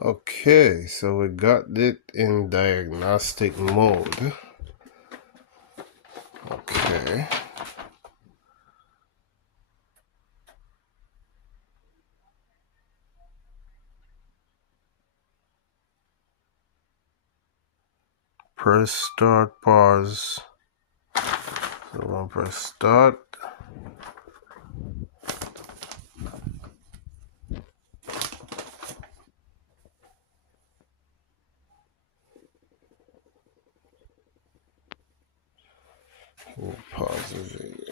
Okay, so we got it in diagnostic mode. Okay. Press start, pause. So I'm gonna press start. We'll pause the video.